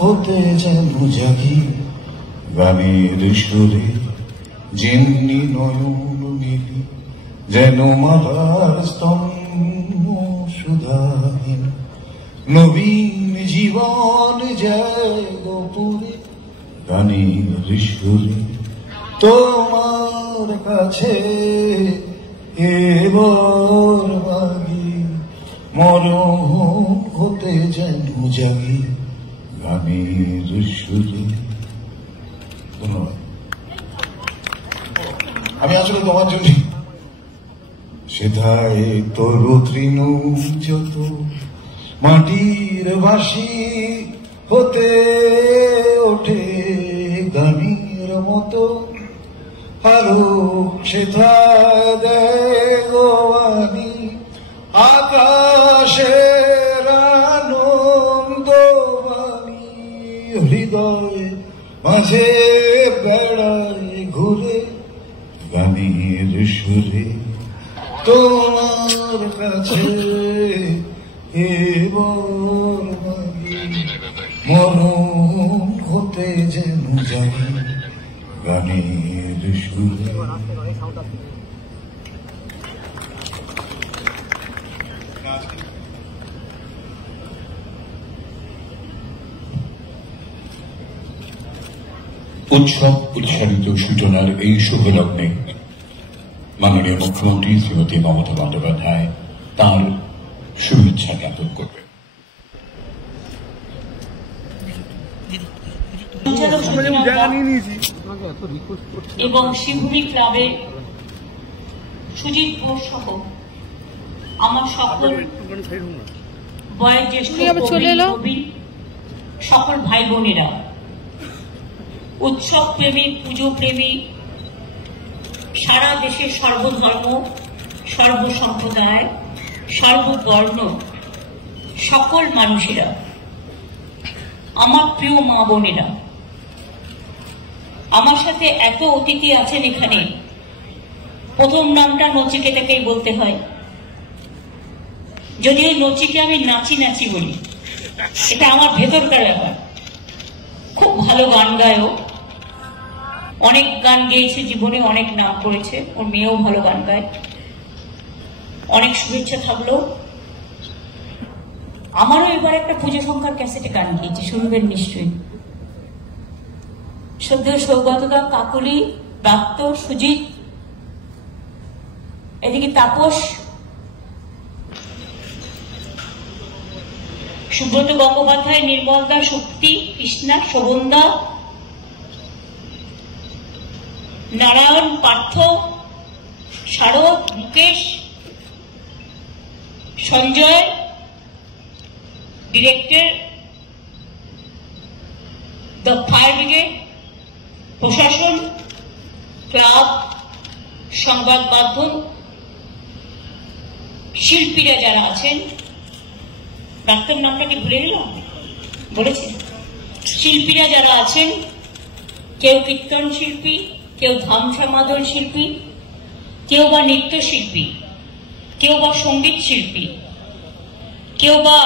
হতে যেন জাগি গানের সুরে, যেমনি নয়ন মিলি যেন মালার স্তম্ভ সুধাহীন, নবীন জীবন যায় গোপুরে গানের সুরে। তোমার কাছে এবার মাগি, মরণ হতে যেন জাগি গানের সুরে। ধন্যবাদ। আমি আসলে তোমার জন্য সেথায় তরু তৃণ যত মাটির বাঁশি হতে ওঠে গানের মতো, আলো সেথায় দেয় গোয়ানি আকাশের আনন্দবাণী, হৃদয়ে মাঝে বেড়ায় ঘুরে গানের সুরে। তোমার কাছে এবার মাগি, মরণ হতে যেন জাগি গানের সুরে। উৎসব উৎসারিত সূচনার এই শুভ লগ্নে মাননীয় মুখ্যমন্ত্রী শ্রীমতী মমতা বন্দ্যোপাধ্যায় তাঁর শুভেচ্ছা জ্ঞাপন করবেন। এবং শিবুরি ক্লাবের সুজিত বোস সহ আমার সকল বয়োজ্যেষ্ঠ কবি, সকল ভাই বোনেরা, উৎসব প্রেমী, পুজো প্রেমী, সারা দেশের সর্বধর্ম, সর্বসম্প্রদায়, সর্ববর্ণ সকল মানুষেরা, আমার প্রিয় মা বোনেরা, আমার সাথে এত অতিথি আছেন এখানে। প্রথম নামটা নচিকেতাকেই বলতে হয়, যদিও নচিকে আমি নাচি নাচি বলি, এটা আমার ভেতরকার ব্যাপার। খুব ভালো গান গায়ও, অনেক গান গেয়েছে জীবনে, অনেক নাম করেছে, ওর মেয়েও ভালো গান গায়। অনেক শুভেচ্ছা থাকলো। আমারও এবার একটা পুজো সংখ্যার ক্যাসেটে গান গিয়েছে, শুনবেন নিশ্চয়ই। শ্রদ্ধেয় সৌগতদা, কাকুলি, প্রাপ্ত, সুজিত, এদিকে তাপস, সুব্রত গঙ্গোপাধ্যায়, নির্মলদা, শক্তি, কৃষ্ণা, শোভনদা, Narayan, Partha, Sharad, Mukesh, Sanjay, director, the fire brigade, প্রশাসন, ক্লাব, সংবাদ মাধ্যম, শিল্পীরা যারা আছেন, ডাক্তার নামটাকে ভুলে গেলাম, বলেছি, শিল্পীরা যারা আছেন, কেউ কীর্তন শিল্পী, কেউ ধামসা মাদল শিল্পী, কেউ বা নৃত্যশিল্পী, কেউ বা সঙ্গীত শিল্পী, কেউ বা